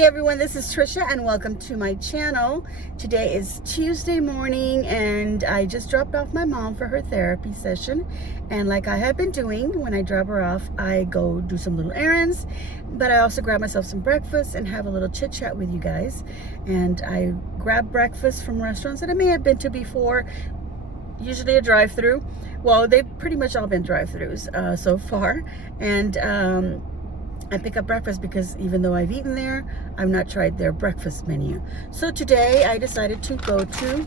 Hey everyone, this is Trisha and welcome to my channel. Today is Tuesday morning and I just dropped off my mom for her therapy session. And like I have been doing, when I drop her off, I go do some little errands, but I also grab myself some breakfast and have a little chit chat with you guys. And I grab breakfast from restaurants that I may have been to before, usually a drive-through. Well, they've pretty much all been drive-throughs so far. And I pick up breakfast because even though I've eaten there, I've not tried their breakfast menu. So today I decided to go to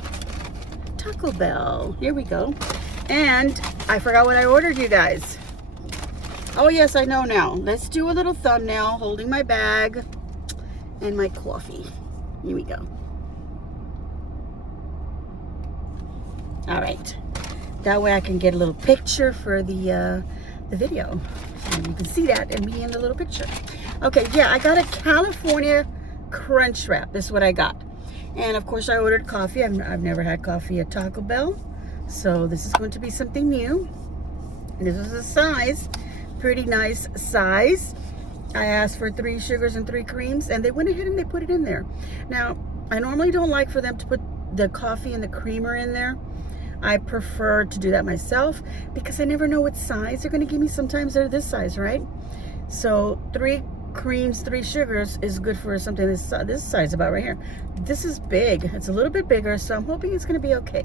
Taco Bell. Here we go. And I forgot what I ordered, you guys. Oh yes, I know now. Let's do a little thumbnail holding my bag and my coffee. Here we go. All right. That way I can get a little picture for the video. And you can see that and me in the little picture. Okay, yeah, I got a California Crunch Wrap. This is what I got. And of course I ordered coffee. I've never had coffee at Taco Bell. So this is going to be something new. And this is a size, pretty nice size. I asked for 3 sugars and 3 creams and they went ahead and they put it in there. Now, I normally don't like for them to put the coffee and the creamer in there. I prefer to do that myself because I never know what size they're going to give me. Sometimes they're this size, right? So 3 creams, 3 sugars is good for something this size about right here. This is big. It's a little bit bigger, so I'm hoping it's going to be okay.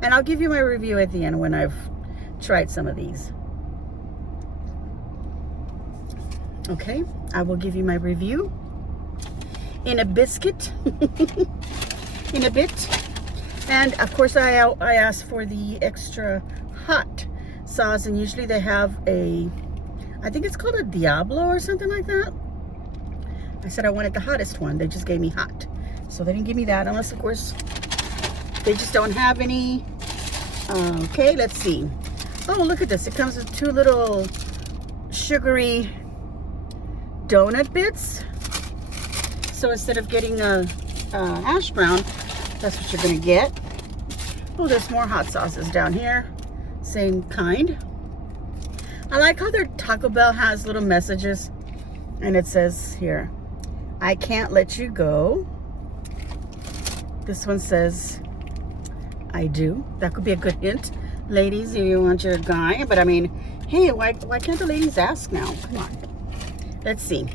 And I'll give you my review at the end when I've tried some of these. Okay, I will give you my review in a biscuit, in a bit. And of course I asked for the extra hot sauce, and usually they have I think it's called a Diablo or something like that. I said I wanted the hottest one. They just gave me hot. So they didn't give me that unless of course they just don't have any. Okay, let's see. Oh, look at this. It comes with 2 little sugary donut bits. So instead of getting a hash brown, that's what you're gonna get. Oh, there's more hot sauces down here. Same kind. I like how their Taco Bell has little messages. And it says here, I can't let you go. This one says, I do. That could be a good hint. Ladies, you want your guy. But I mean, hey, why can't the ladies ask now? Come on. Let's see.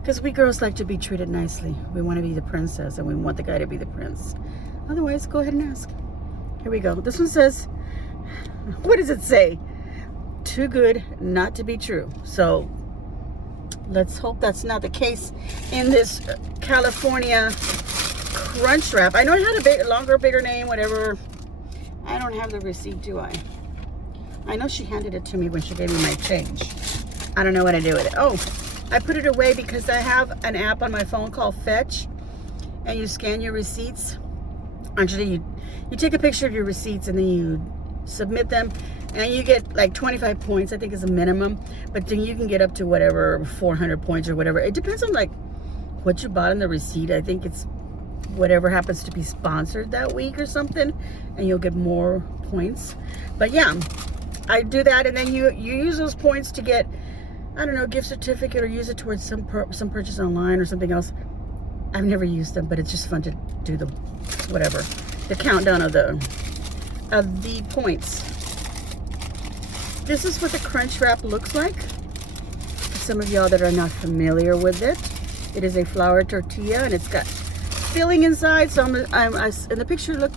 Because we girls like to be treated nicely. We want to be the princess and we want the guy to be the prince. Otherwise, go ahead and ask. Here we go. This one says, what does it say? Too good not to be true. So let's hope that's not the case in this California Crunch Wrap. I know it had a bit longer, bigger name, whatever. I don't have the receipt, do I? I know she handed it to me when she gave me my change. I don't know what to do with it. Oh, I put it away because I have an app on my phone called Fetch, and you scan your receipts. Actually, you take a picture of your receipts and then you submit them, and you get like 25 points, I think is a minimum, but then you can get up to whatever, 400 points or whatever. It depends on like what you bought in the receipt. I think it's whatever happens to be sponsored that week or something, and you'll get more points. But yeah, I do that, and then you use those points to get, I don't know, gift certificate, or use it towards some purchase online or something else. I've never used them, but it's just fun to do the whatever, the countdown of the points. This is what the Crunch Wrap looks like. For some of y'all that are not familiar with it, it is a flour tortilla and it's got filling inside. So I in the picture, look,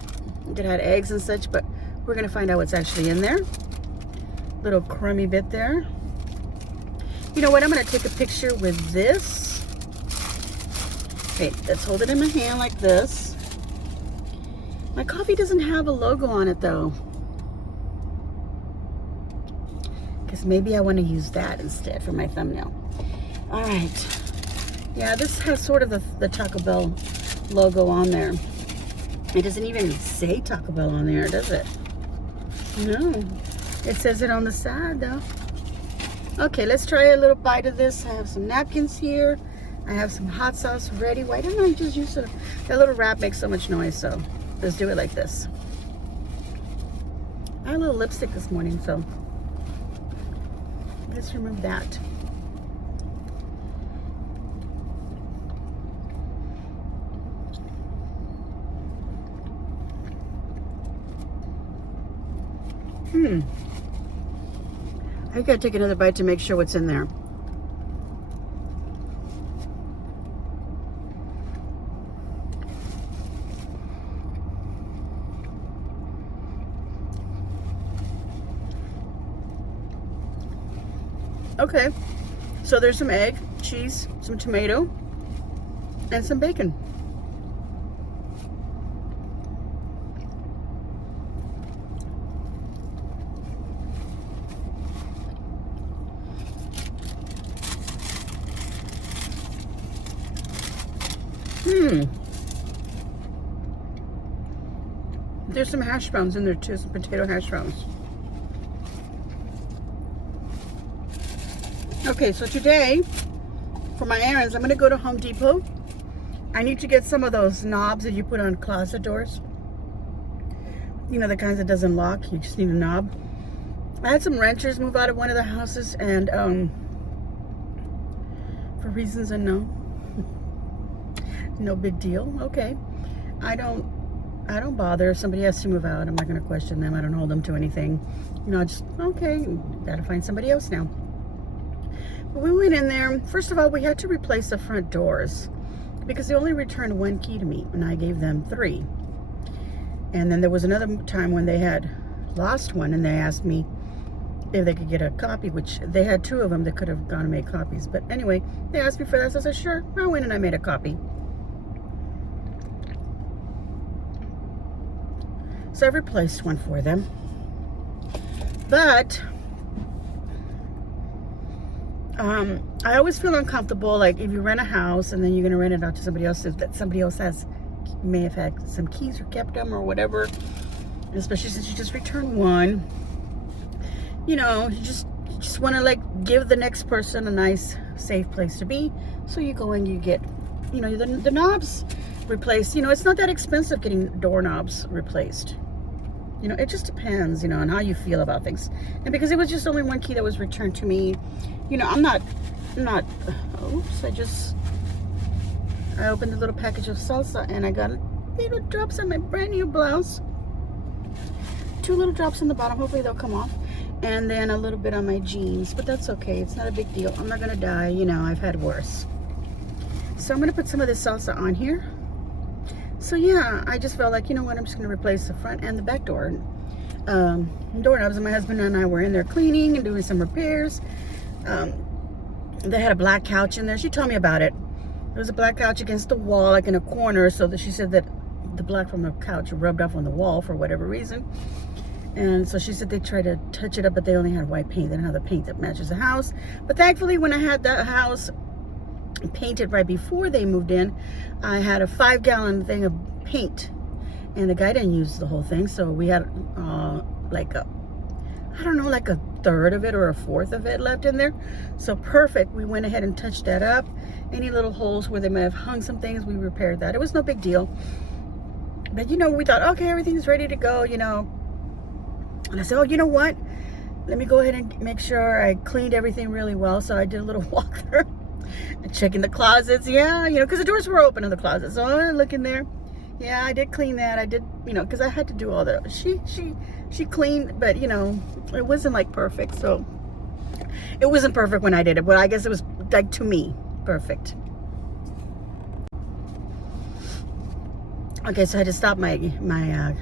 it had eggs and such, but we're gonna find out what's actually in there. Little crummy bit there. You know what? I'm going to take a picture with this. Okay, let's hold it in my hand like this. My coffee doesn't have a logo on it though. Because maybe I want to use that instead for my thumbnail. All right. Yeah, this has sort of the Taco Bell logo on there. It doesn't even say Taco Bell on there, does it? No. It says it on the side though. Okay, let's try a little bite of this. I have some napkins here. I have some hot sauce ready. Why don't I just use it? That little wrap makes so much noise, so let's do it like this. I had a little lipstick this morning, so let's remove that. I gotta take another bite to make sure what's in there. Okay, so there's some egg, cheese, some tomato, and some bacon. There's some hash browns in there too, some potato hash browns. Okay, so today, for my errands, I'm gonna go to Home Depot. I need to get some of those knobs that you put on closet doors. You know, the kinds that doesn't lock, you just need a knob. I had some renters move out of one of the houses, and for reasons unknown. No big deal. Okay. I don't bother. If somebody has to move out, I'm not going to question them. I don't hold them to anything. You know, just, okay, gotta find somebody else now. But we went in there. First of all, we had to replace the front doors because they only returned 1 key to me, and I gave them 3. And then there was another time when they had lost one, and they asked me if they could get a copy, which they had 2 of them. They could have gone and made copies. But anyway, they asked me for that, so I said, sure. I went and I made a copy. So I replaced one for them. But I always feel uncomfortable, like if you rent a house and then you're going to rent it out to somebody else, that somebody else may have had some keys or kept them or whatever, especially since you just returned one. You know, you just want to like give the next person a nice, safe place to be. So you go and you get, you know, the knobs replaced. You know, it's not that expensive getting doorknobs replaced. You know, it just depends, you know, on how you feel about things. And because it was just only 1 key that was returned to me, you know, I'm not, oops, I opened a little package of salsa and I got little drops on my brand new blouse. 2 little drops on the bottom, hopefully they'll come off. And then a little bit on my jeans, but that's okay, it's not a big deal. I'm not gonna die, you know, I've had worse. So I'm gonna put some of this salsa on here. So yeah, I just felt like, you know what, I'm just gonna replace the front and the back door doorknobs. And my husband and I were in there cleaning and doing some repairs. They had a black couch in there. She told me about it. There was a black couch against the wall, like in a corner, so that she said that the black from the couch rubbed off on the wall for whatever reason. And so she said they tried to touch it up, but they only had white paint. They didn't have the paint that matches the house. But thankfully, when I had that house painted right before they moved in, I had a 5-gallon thing of paint, and the guy didn't use the whole thing, so we had like a, I don't know, like a third of it or a fourth of it left in there. So perfect. We went ahead and touched that up. Any little holes where they may have hung some things, we repaired that. It was no big deal. But you know, we thought, okay, everything's ready to go, you know. And I said, oh, you know what, let me go ahead and make sure I cleaned everything really well. So I did a little walkthrough, checking the closets. Yeah, you know, because the doors were open in the closet. So I look in there. Yeah, I did clean that. I did, you know, because I had to do all that. She cleaned, but you know, it wasn't like perfect. So it wasn't perfect when I did it, but I guess it was like, to me, perfect. Okay, so I had to stop my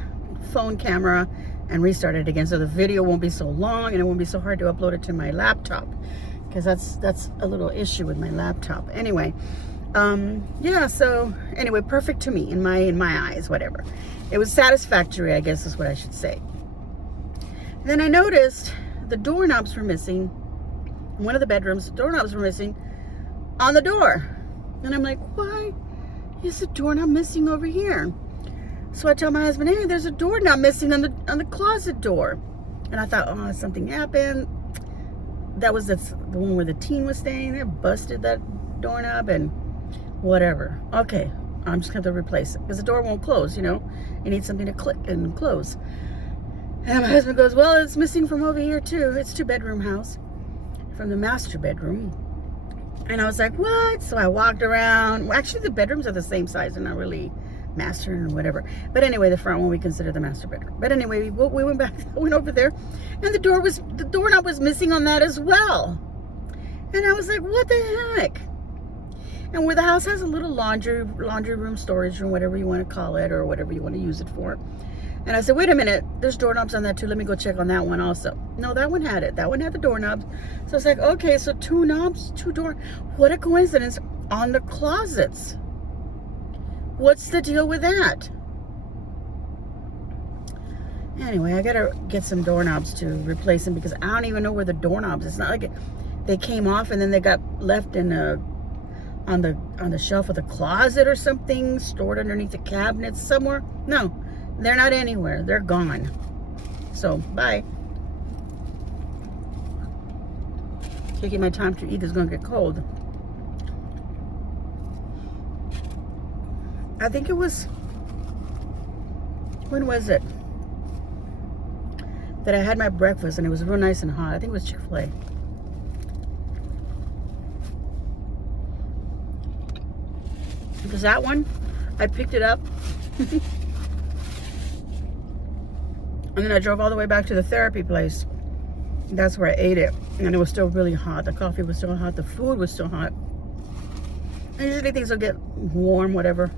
phone camera and restart it again, so the video won't be so long and it won't be so hard to upload it to my laptop, because that's a little issue with my laptop. Anyway, yeah, so anyway, perfect to me in my eyes, whatever. It was satisfactory, I guess is what I should say. And then I noticed the doorknobs were missing. In one of the bedrooms, the doorknobs were missing on the door. And I'm like, why is the doorknob missing over here? So I tell my husband, hey, there's a doorknob missing on the closet door. And I thought, oh, something happened. That was the one where the teen was staying. They busted that doorknob and whatever. Okay, I'm just going to replace it because the door won't close, you know. It needs something to click and close. And my husband goes, well, it's missing from over here too. It's a 2-bedroom house, from the master bedroom. And I was like, what? So I walked around. Well, actually, the bedrooms are the same size. They're not really master and whatever. But anyway, the front one we consider the master bedroom. But anyway, we went back, went over there, and the doorknob was missing on that as well. And I was like, what the heck? And where the house has a little laundry room, storage room, whatever you want to call it, or whatever you want to use it for. And I said, wait a minute, there's doorknobs on that too. Let me go check on that one also. No, that one had it. That one had the doorknobs. So it's like, okay, so 2 knobs, 2 door. What a coincidence on the closets. What's the deal with that? Anyway, I gotta get some doorknobs to replace them because I don't even know where the doorknobs. It's not like they came off and then they got left in on the shelf of the closet or something, stored underneath the cabinets somewhere. No, they're not anywhere. They're gone. So bye. Taking my time to eat is gonna get cold. I think it was, when was it that I had my breakfast and it was real nice and hot? I think it was Chick-fil-A. Because that one, I picked it up and then I drove all the way back to the therapy place. That's where I ate it, and it was still really hot. The coffee was still hot. The food was still hot. And usually things will get warm, whatever.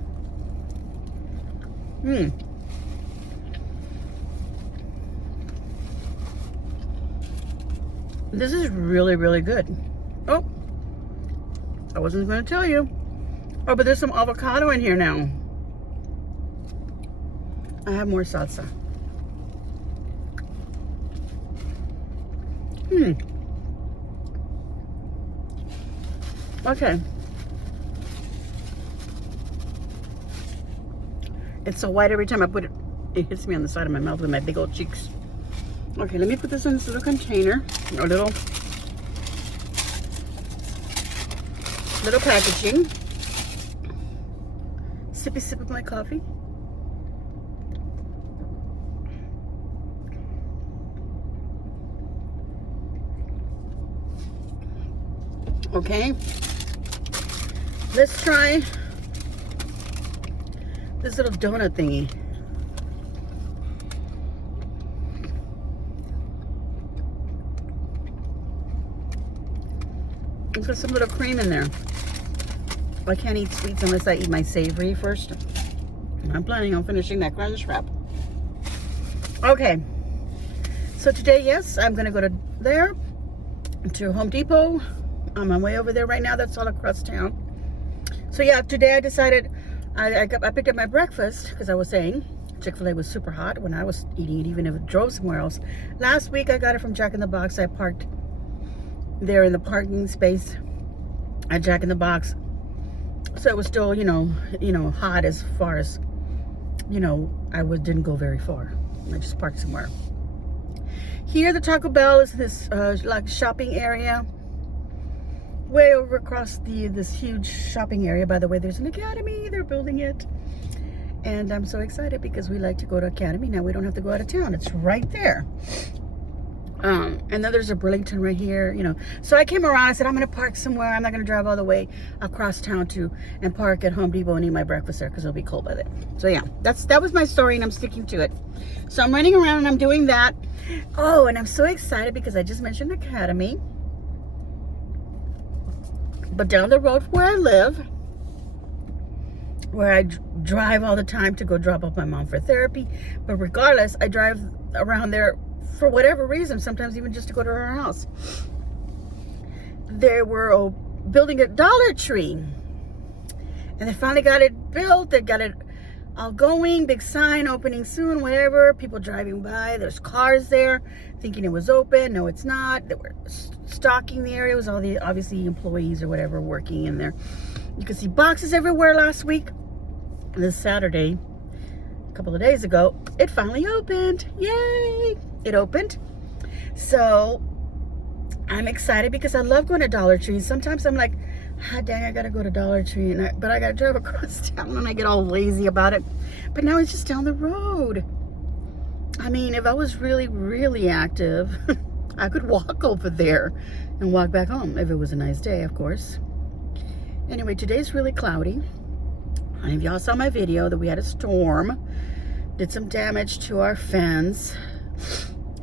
This is really, really good. Oh, I wasn't going to tell you. Oh, but there's some avocado in here now. I have more salsa. Okay. It's so white every time I put it. It hits me on the side of my mouth with my big old cheeks. Okay, let me put this in this little container. A little packaging. Sippy sip of my coffee. Okay, let's try this little donut thingy. It's got some little cream in there. I can't eat sweets unless I eat my savory first. I'm planning on finishing that crunch wrap. Okay, so today, yes, I'm gonna go to Home Depot. On my way over there right now. That's all across town. So yeah, today I decided I picked up my breakfast because I was saying Chick-fil-A was super hot when I was eating it, even if it drove somewhere else. Last week I got it from Jack in the Box. I parked there in the parking space at Jack in the Box, so it was still you know hot as far as didn't go very far. I just parked somewhere. Here the Taco Bell is this like shopping area. Way over across this huge shopping area. By the way, there's an Academy. They're building it. And I'm so excited because we like to go to Academy. Now we don't have to go out of town. It's right there. And then there's a Burlington right here, So I came around. I said, I'm going to park somewhere. I'm not going to drive all the way across town and park at Home Depot and eat my breakfast there because it'll be cold by then. So yeah, that was my story and I'm sticking to it. So I'm running around and I'm doing that. Oh, and I'm so excited because I just mentioned Academy. But down the road where I live, where I drive all the time to go drop off my mom for therapy, but regardless, I drive around there for whatever reason, sometimes even just to go to her house. They were building a Dollar Tree, and they finally got it built. They got it all going, big sign, opening soon, whatever. People driving by, there's cars there thinking it was open. No, it's not. They were stocking the area. It was all the obviously employees or whatever working in there. You could see boxes everywhere last week. This Saturday, a couple of days ago, it finally opened. Yay! It opened. So I'm excited because I love going to Dollar Tree. Sometimes I'm like, dang, I gotta go to Dollar Tree, but I gotta drive across town and I get all lazy about it. But now it's just down the road. I mean, if I was really, really active, I could walk over there and walk back home if it was a nice day, of course. Anyway, today's really cloudy. And if y'all saw my video that we had a storm, did some damage to our fence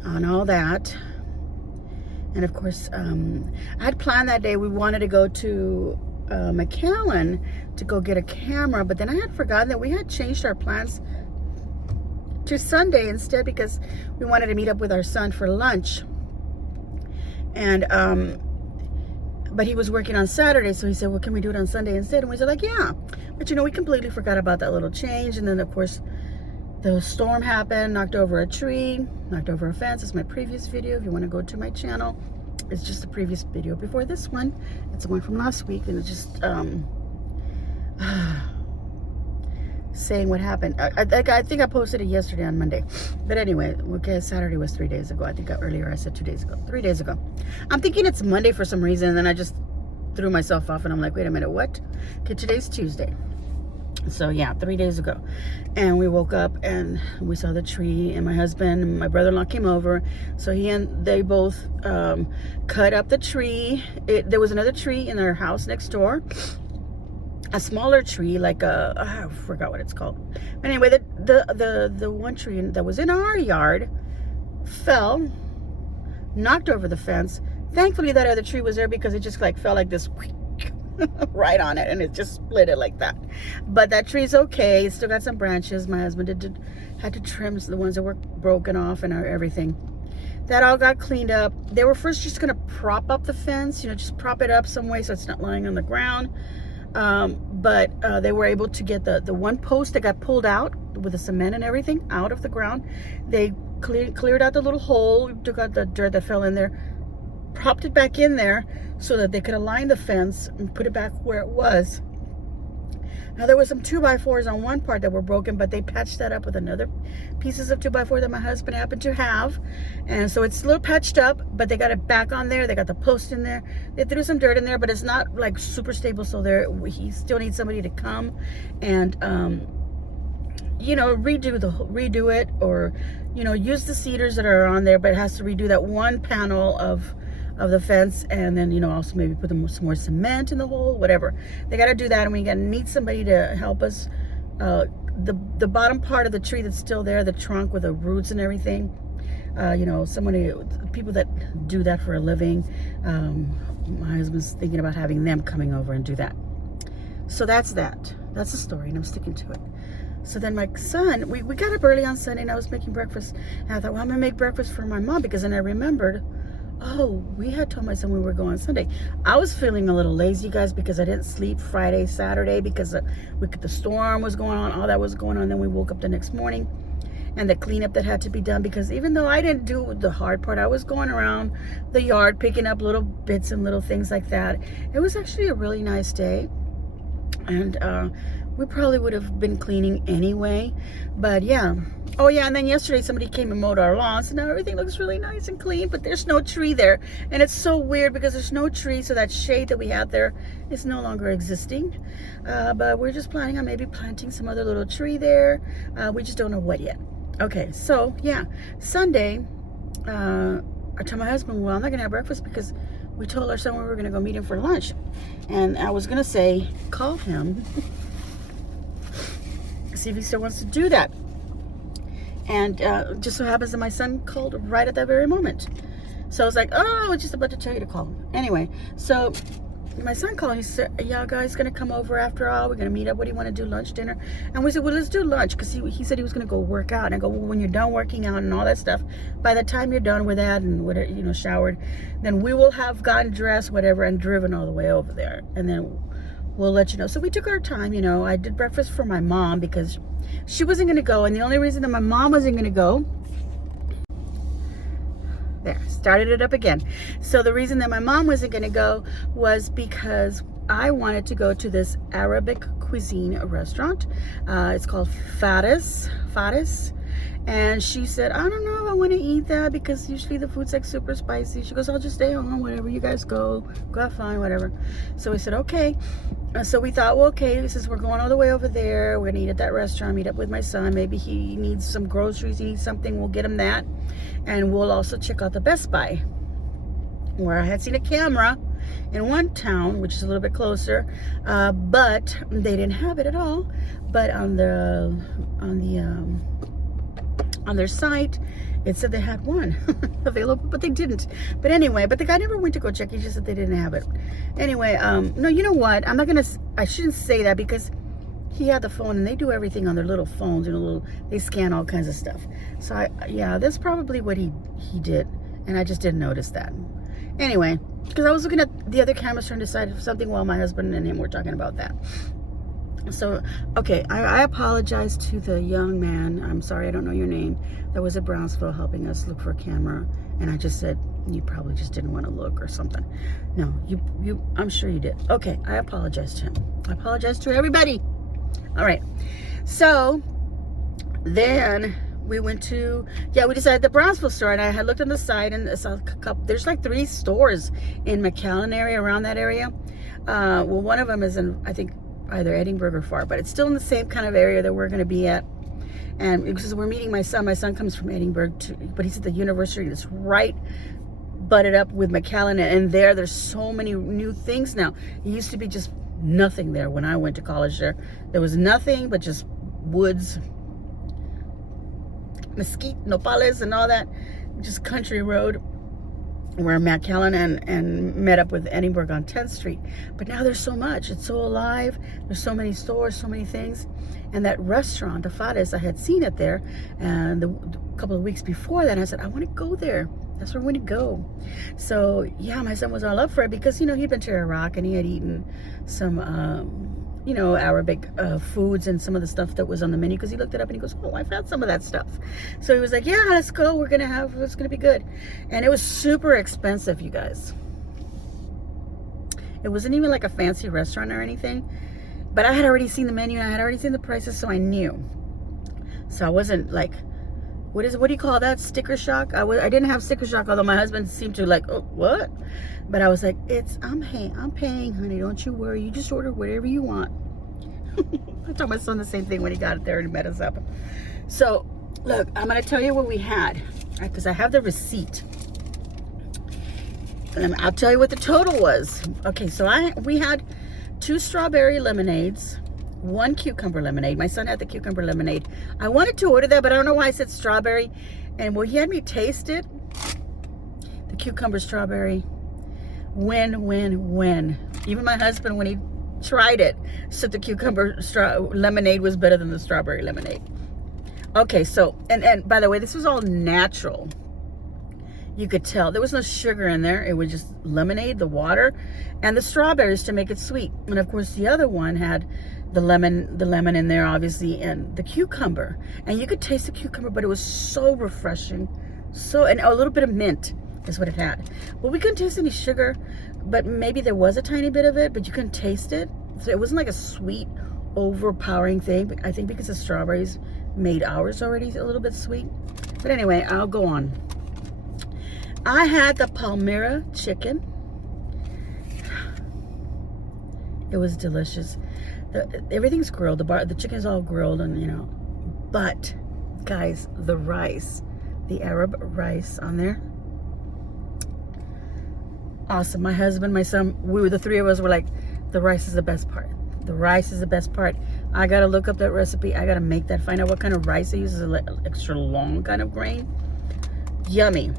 and all that. And of course, I had planned that day we wanted to go to McAllen to go get a camera, but then I had forgotten that we had changed our plans to Sunday instead because we wanted to meet up with our son for lunch. And but he was working on Saturday, so he said, well, can we do it on Sunday instead? And we said, like, yeah. But we completely forgot about that little change. And then of course the storm happened, knocked over a tree, knocked over a fence. It's my previous video. If you want to go to my channel, it's just the previous video before this one. It's the one from last week, and it's just saying what happened. I think I posted it yesterday on Monday, but anyway, okay, Saturday was 3 days ago. I think earlier I said 2 days ago, 3 days ago. I'm thinking it's Monday for some reason, and then I just threw myself off, and I'm like, wait a minute, what? Okay, today's Tuesday. So yeah, 3 days ago. And we woke up and we saw the tree, and my husband and my brother-in-law came over. So they both cut up the tree. There was another tree in our house next door. A smaller tree, like I forgot what it's called. Anyway, the one tree that was in our yard fell, knocked over the fence. Thankfully that other tree was there because it just like fell like this right on it, and it just split it like that. But that tree's okay. It's still got some branches. My husband had to trim the ones that were broken off and everything. That all got cleaned up. They were first just gonna prop up the fence, just prop it up some way so it's not lying on the ground. But they were able to get the one post that got pulled out with the cement and everything out of the ground. They cleared out the little hole, took out the dirt that fell in there, propped it back in there so that they could align the fence and put it back where it was. Now there was some 2x4s on one part that were broken, but they patched that up with another pieces of 2x4 that my husband happened to have. And so it's a little patched up, but they got it back on there. They got the post in there. They threw some dirt in there, but it's not like super stable. So he still needs somebody to come and, redo it, or, use the cedars that are on there, but it has to redo that one panel of the fence, and then also maybe put some more cement in the hole, whatever. They got to do that, and we need somebody to help us. The bottom part of the tree that's still there, the trunk with the roots and everything, people that do that for a living. My husband's thinking about having them coming over and do that. So that's the story, and I'm sticking to it. So then my son, we got up early on Sunday, and I was making breakfast, and I thought, well, I'm gonna make breakfast for my mom, because then I remembered, oh, we had told my son we were going Sunday. I was feeling a little lazy, guys, because I didn't sleep Friday, Saturday, because the storm was going on, all that was going on. Then we woke up the next morning, and the cleanup that had to be done, because even though I didn't do the hard part, I was going around the yard picking up little bits and little things like that. It was actually a really nice day, and we probably would have been cleaning anyway, but yeah. Oh yeah, and then yesterday somebody came and mowed our lawn, so now everything looks really nice and clean, but there's no tree there. And it's so weird because there's no tree, so that shade that we had there is no longer existing. But we're just planning on maybe planting some other little tree there. We just don't know what yet. Okay, so yeah, Sunday, I told my husband, well, I'm not gonna have breakfast because we told our son we were gonna go meet him for lunch. And I was gonna say, call him, see if he still wants to do that. And just so happens that my son called right at that very moment. So I was like, oh, I was just about to tell you to call him. Anyway, so my son called. He said, yeah, guys, gonna come over after all. We're gonna meet up. What do you want to do? Lunch, dinner? And we said, well, let's do lunch, because he said he was gonna go work out. And I go, well, when you're done working out and all that stuff, by the time you're done with that and whatever, showered, then we will have gotten dressed, whatever, and driven all the way over there. And then we'll let you know. So we took our time. I did breakfast for my mom because she wasn't going to go. And the only reason that my mom wasn't going to go, there, started it up again. So the reason that my mom wasn't going to go was because I wanted to go to this Arabic cuisine restaurant. It's called Faris. And she said, I don't know if I want to eat that because usually the food's like super spicy. She goes, I'll just stay home, whatever, you guys go have fun, whatever. So we said, okay. So we thought, well, okay, since we're going all the way over there, we're gonna eat at that restaurant, meet up with my son. Maybe he needs some groceries, he needs something, we'll get him that. And we'll also check out the Best Buy, where I had seen a camera in one town, which is a little bit closer, but they didn't have it at all. But on their site, it said they had one available, but they didn't. But anyway, but the guy never went to go check. He just said they didn't have it. Anyway, no, you know what? I shouldn't say that, because he had the phone, and they do everything on their little phones, they scan all kinds of stuff. So yeah, that's probably what he did, and I just didn't notice that. Anyway, because I was looking at the other cameras trying to decide something while my husband and him were talking about that. So, okay, I apologize to the young man. I'm sorry, I don't know your name. That was at Brownsville helping us look for a camera. And I just said, you probably just didn't want to look or something. No, I'm sure you did. Okay, I apologize to him. I apologize to everybody. All right. So, then we went to, we decided the Brownsville store. And I had looked on the site, and I saw a couple, there's like 3 stores in McAllen area, around that area. Well, one of them is in, I think, either Edinburgh or Far, but it's still in the same kind of area that we're going to be at. And because we're meeting my son comes from Edinburgh but he's at the university that's right butted up with McAllen, and there's so many new things now. It used to be just nothing there when I went to college there. There was nothing but just woods, mesquite, nopales, and all that, just country road, where McAllen and met up with Edinburgh on 10th Street. But now there's so much. It's so alive. There's so many stores, so many things. And that restaurant, the Fares, I had seen it there. And the couple of weeks before that, I said, I want to go there. That's where I want to go. So, yeah, my son was all up for it, because, he'd been to Iraq, and he had eaten some, Arabic foods and some of the stuff that was on the menu, because he looked it up and he goes, oh, I've had some of that stuff. So he was like, yeah, let's go. It's going to be good. And it was super expensive, you guys. It wasn't even like a fancy restaurant or anything, but I had already seen the menu, and I had already seen the prices, so I knew. So I wasn't like, what do you call that? Sticker shock? I didn't have sticker shock, although my husband seemed to like, oh, what? But I was like, I'm paying, honey. Don't you worry. You just order whatever you want. I told my son the same thing when he got there and met us up. So, look, I'm going to tell you what we had, because I have the receipt. And I'll tell you what the total was. Okay, so we had 2 strawberry lemonades, 1 cucumber lemonade. My son had the cucumber lemonade. I wanted to order that, but I don't know why I said strawberry. And well, he had me taste it. The cucumber strawberry. Win. Even my husband, when he tried it, said the cucumber lemonade was better than the strawberry lemonade. Okay, so, and by the way, this was all natural. You could tell there was no sugar in there. It was just lemonade, the water, and the strawberries to make it sweet. And of course, the other one had the lemon in there, obviously, and the cucumber. And you could taste the cucumber, but it was so refreshing. And a little bit of mint is what it had. Well, we couldn't taste any sugar, but maybe there was a tiny bit of it, but you couldn't taste it. So it wasn't like a sweet, overpowering thing. But I think because the strawberries made ours already a little bit sweet. But anyway, I'll go on. I had the Palmyra chicken. It was delicious. Everything's grilled. The chicken's all grilled, and but guys, the rice, the Arab rice on there, awesome. My husband, my son, the 3 of us were like, the rice is the best part. The rice is the best part. I gotta look up that recipe. I gotta make that. Find out what kind of rice they use. Is an extra long kind of grain. Yummy.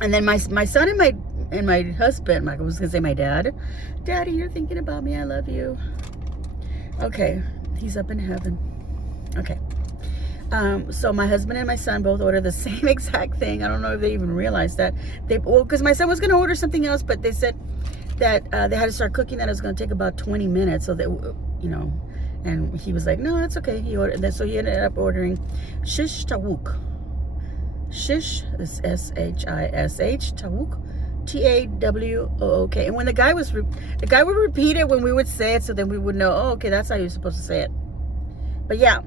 And then my son and my husband, I was gonna say my dad. Daddy, you're thinking about me. I love you. Okay, he's up in heaven. Okay. So my husband and my son both ordered the same exact thing. I don't know if they even realized that. Because my son was gonna order something else, but they said that they had to start cooking that. It was gonna take about 20 minutes. So that, and he was like, no, that's okay. He ordered, so he ended up ordering shish tawuk. Shish is S-H-I-S-H, tawuk, T-A-W-O-O-K. And when the guy would repeat it when we would say it, so then we would know, oh, okay, that's how you're supposed to say it. But yeah,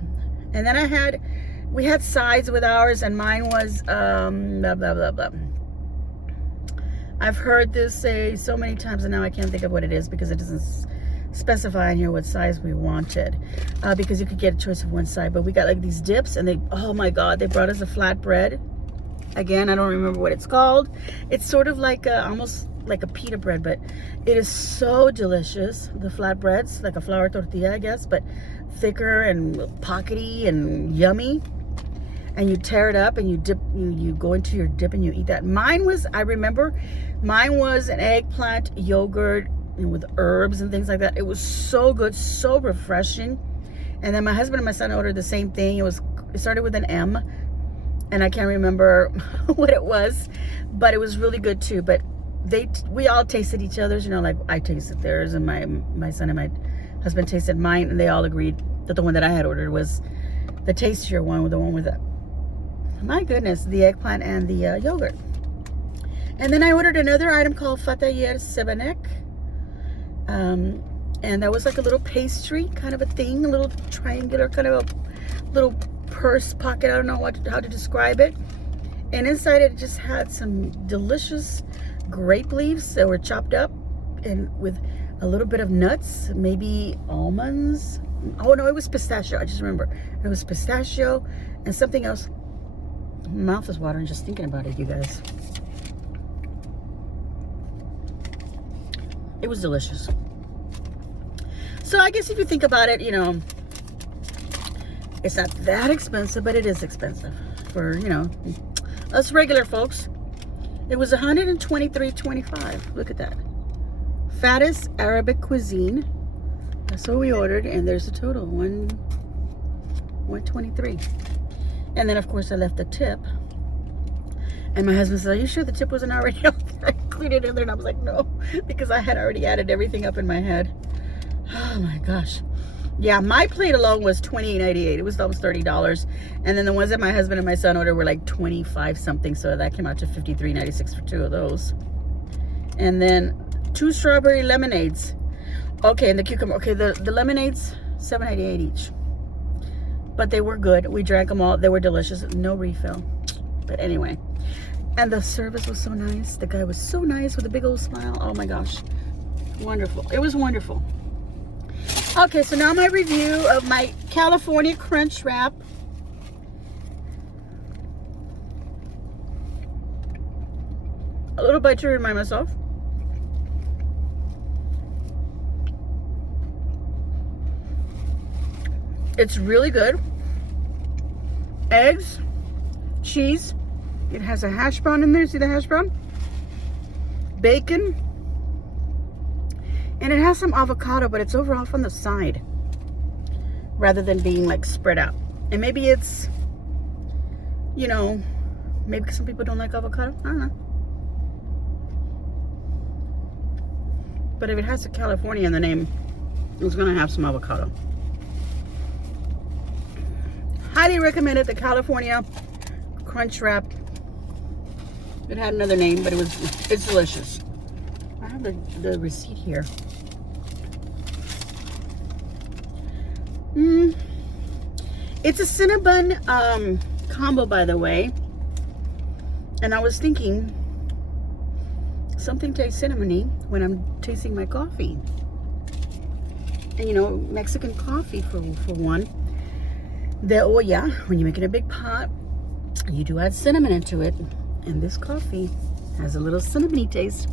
and then we had sides with ours, and mine was blah, blah, blah, blah. I've heard this say so many times, and now I can't think of what it is, because it doesn't specify in here what size we wanted, because you could get a choice of one side. But we got like these dips, and oh my God, they brought us a flatbread. Again, I don't remember what it's called. It's sort of like almost like a pita bread, but it is so delicious. The flatbreads, like a flour tortilla, I guess, but thicker and pockety and yummy. And you tear it up and you dip, you go into your dip and you eat that. Mine was, I remember, mine was an eggplant yogurt with herbs and things like that. It was so good, so refreshing. And then my husband and my son ordered the same thing. It started with an M, and I can't remember what it was, but it was really good too. But we all tasted each other's, you know, like I tasted theirs, and my son and my husband tasted mine, and they all agreed that the one that I had ordered was the tastier one, with the one with the, my goodness, the eggplant and the yogurt. And then I ordered another item called Fatayer Sebanek. And that was like a little pastry kind of a thing, a little triangular kind of a little purse pocket. I don't know how to describe it. And inside it just had some delicious grape leaves that were chopped up, and with a little bit of nuts, maybe almonds. Oh no, it was pistachio. I just remember it was pistachio and something else. My mouth is watering just thinking about it, you guys. It was delicious. So I guess if you think about it, you know, it's not that expensive, but it is expensive for, you know, us regular folks. It was $123.25. Look at that. Fattest Arabic cuisine. That's what we ordered, and there's a total $123. And then of course I left a tip. And my husband said, "Are you sure the tip wasn't already out there?" I included it in there, and I was like, no, because I had already added everything up in my head. Oh my gosh. Yeah, my plate alone was $28.98. It was almost $30. And then the ones that my husband and my son ordered were like 25 something. So that came out to $53.96 for two of those. And then 2 strawberry lemonades. Okay, and the cucumber. Okay, the lemonades, $7.88 each. But they were good. We drank them all. They were delicious. No refill. But anyway. And the service was so nice. The guy was so nice with a big old smile. Oh my gosh. Wonderful. It was wonderful. Okay, so now my review of my California Crunch Wrap. A little bite to remind myself. It's really good. Eggs, cheese. It has a hash brown in there. See the hash brown? Bacon. And it has some avocado, but it's over off on the side rather than being like spread out. And maybe it's, you know, maybe some people don't like avocado. I don't know. But if it has a California in the name, it's going to have some avocado. Highly recommended, the California Crunch Wrap. It had another name, but it's delicious. I have the receipt here. It's a Cinnabon combo, by the way. And I was thinking, something tastes cinnamony when I'm tasting my coffee. And you know, Mexican coffee for one. Oh yeah, when you make it in a big pot, you do add cinnamon into it. And this coffee has a little cinnamony taste.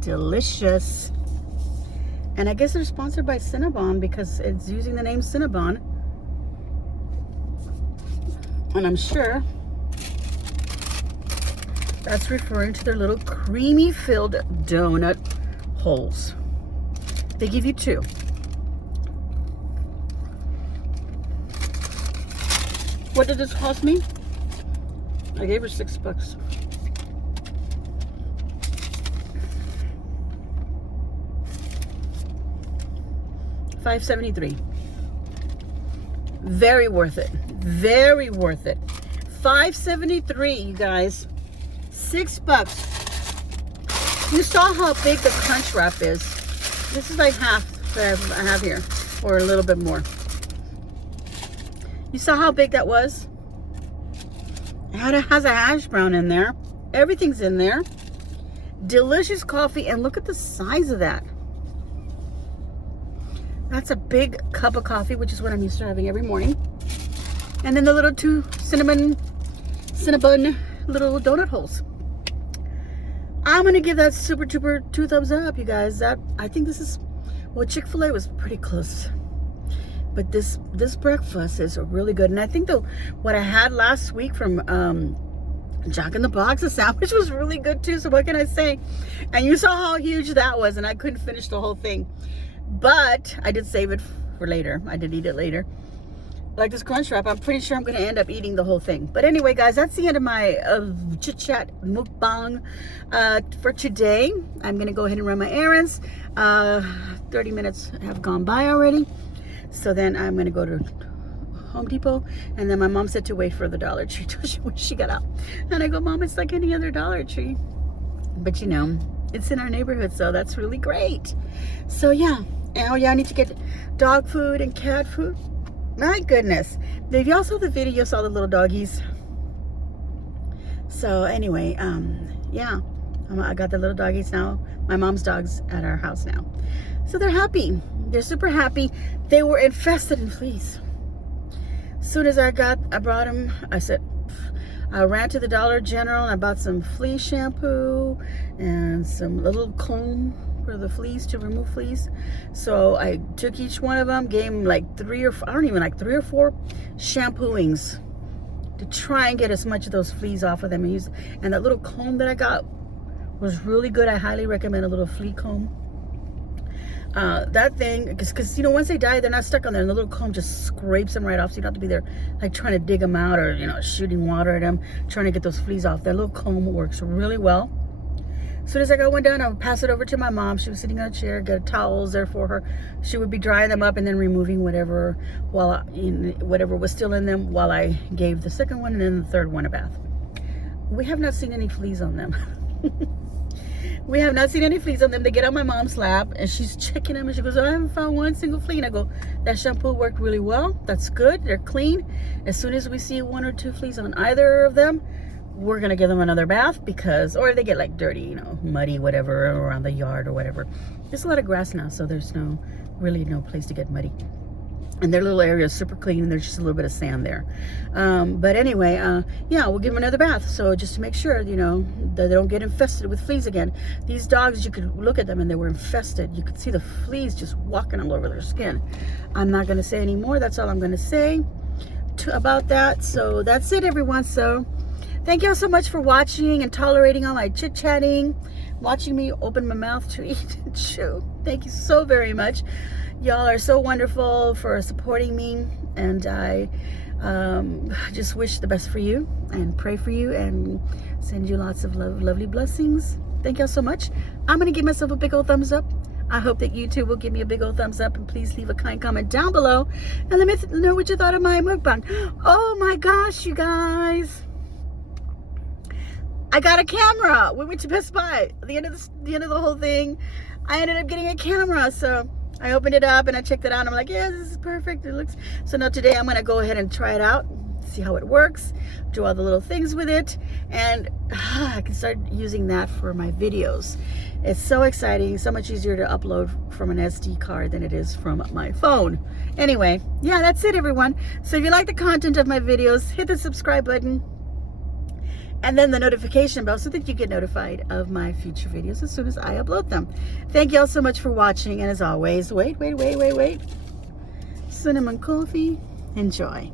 Delicious. And I guess they're sponsored by Cinnabon because it's using the name Cinnabon. And I'm sure that's referring to their little creamy filled donut holes. They give you 2. What did this cost me? I gave her $6. $5.73. Very worth it. Very worth it. $5.73, you guys. $6. You saw how big the Crunch Wrap is. This is like half that I have here, or a little bit more. You saw how big that was? It has a hash brown in there. Everything's in there. Delicious coffee, and look at the size of that. That's a big cup of coffee, which is what I'm used to having every morning. And then the little 2 Cinnabon little donut holes. I'm going to give that super duper 2 thumbs up, you guys. That, I think this is, well, Chick-fil-A was pretty close. But this breakfast is really good. And I think what I had last week from Jack in the Box, the sandwich was really good too. So what can I say? And you saw how huge that was, and I couldn't finish the whole thing. But I did save it for later. I did eat it later. Like this crunch wrap, I'm pretty sure I'm going to end up eating the whole thing. But anyway, guys, that's the end of my chit chat mukbang for today. I'm going to go ahead and run my errands. 30 minutes have gone by already. So then I'm going to go to Home Depot. And then my mom said to wait for the Dollar Tree when she got out. And I go, Mom, it's like any other Dollar Tree. But you know, it's in our neighborhood, so that's really great. So yeah. And oh yeah, I need to get dog food and cat food. My goodness. If y'all saw the video, you saw the little doggies. So anyway, yeah. I got the little doggies now. My mom's dogs at our house now. So they're happy. They're super happy. They were infested in fleas. As soon as I brought them, I ran to the Dollar General and I bought some flea shampoo and some little comb for the fleas, to remove fleas. So I took each one of them, gave them like 3 or 4 shampooings to try and get as much of those fleas off of them. And that little comb that I got was really good. I highly recommend a little flea comb. That thing, because you know, once they die, they're not stuck on there, and the little comb just scrapes them right off, so you don't have to be there like trying to dig them out, or you know, shooting water at them, trying to get those fleas off. That little comb works really well. As soon as I got one done, I would pass it over to my mom. She was sitting on a chair, got towels there for her. She would be drying them up and then removing whatever was still in them while I gave the second one and then the third one a bath. We have not seen any fleas on them. We have not seen any fleas on them. They get on my mom's lap and she's checking them and she goes, I haven't found one single flea. And I go, that shampoo worked really well. That's good. They're clean. As soon as we see 1 or 2 fleas on either of them, we're going to give them another bath, or if they get like dirty, you know, muddy, whatever, around the yard or whatever. There's a lot of grass now, so there's really no place to get muddy. And their little area is super clean, and there's just a little bit of sand there. But anyway, yeah, we'll give them another bath. So just to make sure, you know, that they don't get infested with fleas again. These dogs, you could look at them and they were infested. You could see the fleas just walking all over their skin. I'm not going to say any more. That's all I'm going to say about that. So that's it, everyone. So thank you all so much for watching and tolerating all my chit-chatting, watching me open my mouth to eat and chew. Thank you so very much. Y'all are so wonderful for supporting me, and I just wish the best for you and pray for you and send you lots of lovely blessings. Thank y'all so much. I'm going to give myself a big old thumbs up. I hope that you too will give me a big old thumbs up, and please leave a kind comment down below and let me know what you thought of my mukbang. Oh my gosh, you guys. I got a camera. We went to Best Buy. At the end of the whole thing, I ended up getting a camera. So I opened it up and I checked it out. And I'm like, yeah, this is perfect. It looks. So now today I'm going to go ahead and try it out, see how it works, do all the little things with it, and I can start using that for my videos. It's so exciting, so much easier to upload from an SD card than it is from my phone. Anyway, yeah, that's it, everyone. So if you like the content of my videos, hit the subscribe button and then the notification bell so that you get notified of my future videos as soon as I upload them. Thank you all so much for watching, and as always, wait. Cinnamon coffee. Enjoy.